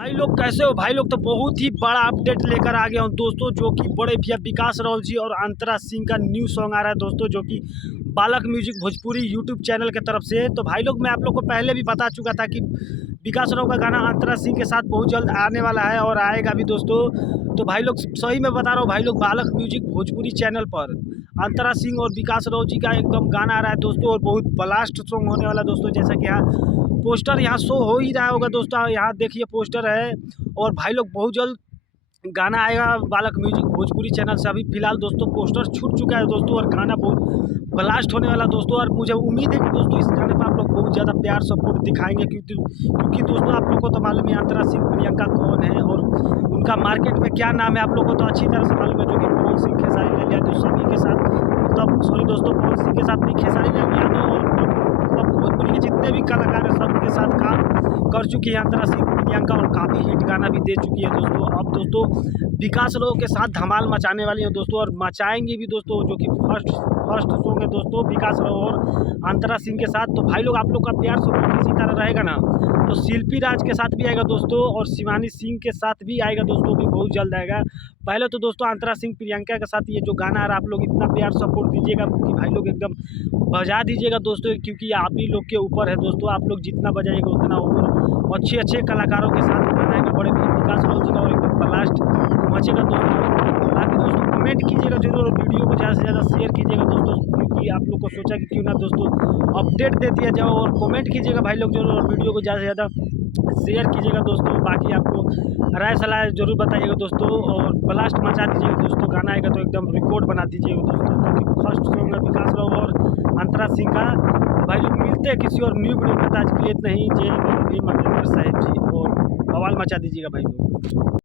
भाई लोग कैसे हो भाई लोग। तो बहुत ही बड़ा अपडेट लेकर आ गया हूँ दोस्तों, जो कि बड़े भैया विकास राव जी और अंतरा सिंह का न्यू सॉन्ग आ रहा है दोस्तों, जो कि बालक म्यूजिक भोजपुरी यूट्यूब चैनल की तरफ से। तो भाई लोग मैं आप लोग को पहले भी बता चुका था कि विकास राव का गाना अंतरा सिंह के साथ बहुत जल्द आने वाला है और आएगा भी दोस्तों। तो भाई लोग सही में बता रहा हूँ भाई लोग, बालक म्यूजिक भोजपुरी चैनल पर अंतरा सिंह और विकास राव जी का एकदम गाना आ रहा है दोस्तों, और बहुत ब्लास्ट सॉन्ग होने वाला है दोस्तों। जैसा कि यहाँ पोस्टर यहाँ शो हो ही रहा होगा दोस्तों, यहाँ देखिए पोस्टर है। और भाई लोग बहुत जल्द गाना आएगा बालक म्यूजिक भोजपुरी चैनल से। अभी फिलहाल दोस्तों पोस्टर छूट चुका है दोस्तों, और गाना बहुत ब्लास्ट होने वाला दोस्तों। और मुझे उम्मीद है कि दोस्तों इस गाने पर आप लोग बहुत ज़्यादा प्यार सपोर्ट दिखाएंगे, क्योंकि दोस्तों आप लोग को तो मालूम है अंतरा सिंह प्रियंका कौन है और उनका मार्केट में क्या नाम है, आप लोग को तो अच्छी तरह से मालूम है। जो कि पवन सिंह खेसारी लाल यादव सभी के साथ, मतलब सॉरी दोस्तों, पवन सिंह के साथ भी खेसारी लाल यादव और मतलब भोजपुरी के जितने भी कलाकार हैं सबके साथ काम कर चुकी है अंतरा सिंह प्रियंका, और काफ़ी हिट गाना भी दे चुकी है दोस्तों। अब दोस्तों विकास राव के साथ धमाल मचाने वाली है दोस्तों, और मचाएंगे भी दोस्तों, जो कि फर्स्ट सॉन्ग है दोस्तों विकास राव और अंतरा सिंह के साथ। तो भाई लोग आप लोग का प्यार सपोर्ट इसी तरह रहेगा ना, तो शिल्पी राज के साथ भी आएगा दोस्तों, और शिवानी सिंह के साथ भी आएगा दोस्तों, भी बहुत जल्द आएगा। पहले तो दोस्तों अंतरा सिंह प्रियंका के साथ ये जो गाना आ रहा है, आप लोग इतना प्यार सपोर्ट दीजिएगा कि भाई लोग एकदम बजा दीजिएगा दोस्तों, क्योंकि आप ही लोग के ऊपर है दोस्तों। आप लोग जितना बजाइएगा उतना और अच्छे कलाकारों के साथ गाना आएगा बड़े विकास राव जी का, और एकदम ब्लास्ट मचेगा दोस्तों। बाकी दोस्तों कमेंट कीजिएगा जरूर, और वीडियो को ज़्यादा से ज़्यादा शेयर कीजिएगा दोस्तों, क्योंकि आप लोग को सोचा कि क्यों ना दोस्तों अपडेट दे दिया जाए। और कमेंट कीजिएगा भाई लोग जरूर, और वीडियो को ज़्यादा से ज़्यादा शेयर कीजिएगा दोस्तों। बाकी आपको राय सलाह जरूर बताइएगा दोस्तों, और ब्लास्ट मचा दीजिएगा दोस्तों। गाना आएगा तो एकदम रिकॉर्ड बना दीजिएगा दोस्तों, क्योंकि फर्स्ट सॉन्ग है विकास राव और अंतरा सिंह का। भाई लोग मिलते हैं किसी और न्यू वीडियो में, आज के लिए इतना ही। जय भीम अमरेंद्र साहिब जी, और बवाल मचा दीजिएगा भाई लोग।